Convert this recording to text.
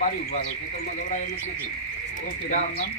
બારી ઉભા રહો ખેતરમાં દવડાય એમ જ નથી. ઓકે, રામ નામ